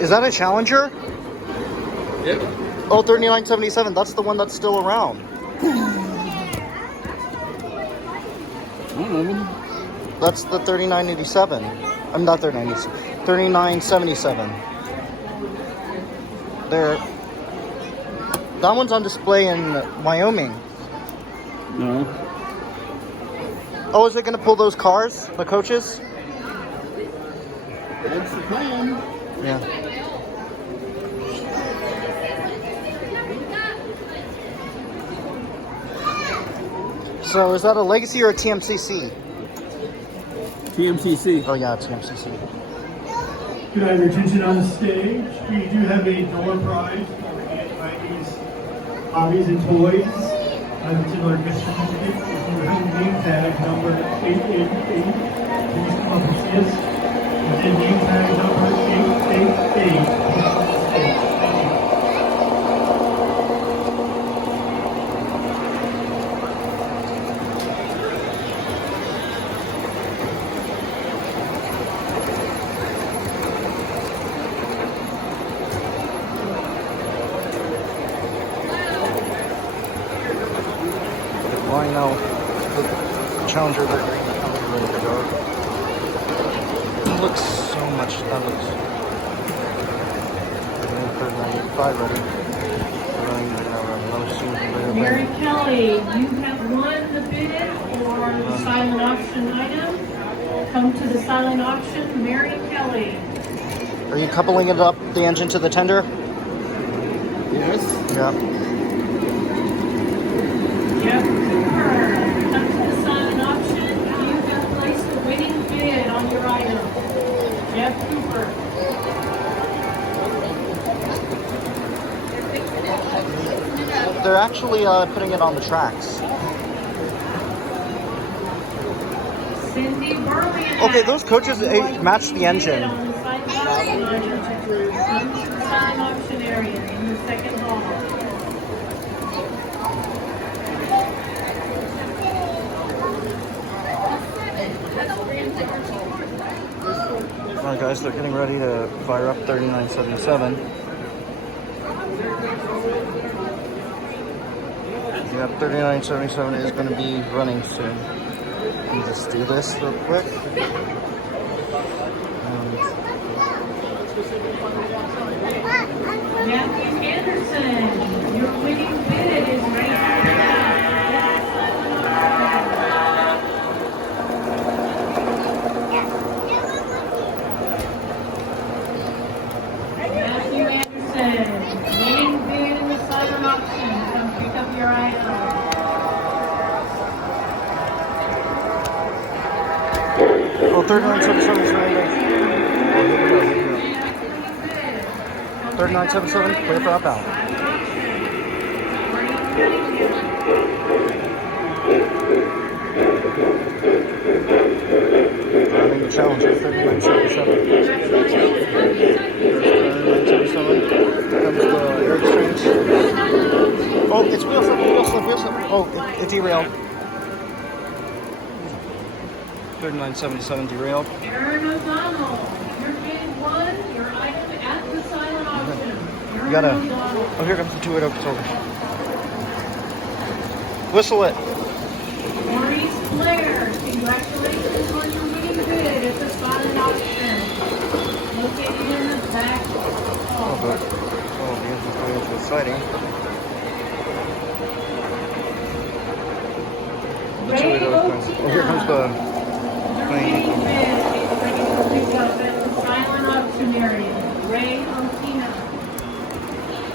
Is that a Challenger? Yep. Oh, 3977. That's the one that's still around. That's the 3987. I'm not 3987. 3977. There. That one's on display in Wyoming. No. Oh, is it going to pull those cars? The coaches? That's the plan. Yeah. So is that a Legacy or a TMCC? TMCC. Oh yeah, TMCC. Could I have your attention on the stage? We do have a door prize for Chinese hobbies and toys. A particular gift certificate. If you have a name tag number 888, please come up and see us. And then name tag number 888, please come up to the stage. Thank you. Well, I know the Challenger, they're ready to go. It looks so much, that looks 995 ready. Mary Kelly, you have won the bid for the silent auction item. Come to the silent auction, Mary Kelly. Are you coupling it up, the engine to the tender? Yes. Yeah. Jeff Cooper, come to the silent auction. You have placed a winning bid on your item. Jeff Cooper. They're actually putting it on the tracks. Cindy Burley. Okay, those coaches match the engine. On the silent auction item. Come to the silent auction area in the second hall. Alright guys, they're getting ready to fire up 3977. Yep, 3977 is going to be running soon. Let me just do this real quick. Matthew Anderson, your winning bid is right here now. Matthew Anderson, winning bid in the silent auction. Come pick up your item. Oh, 3977 is running. Oh, here we go, here we go. 3977, clear for outbound. Driving the Challenger, 3977. 3977. Here comes the air exchange. Oh, it's wheel slip, wheel slip, wheel slip. Oh, it derailed. 3977 derailed. Aaron O'Donnell, your bid won your item at the silent auction. You gotta. Oh, here comes the two-way over. Whistle it. Maurice Blair, congratulations on your winning bid at the silent auction. Located in the back hall. Oh, but. Oh, the engine's going into the siding. The two-way over. Oh, here comes the. Your winning bid is ready to pick up.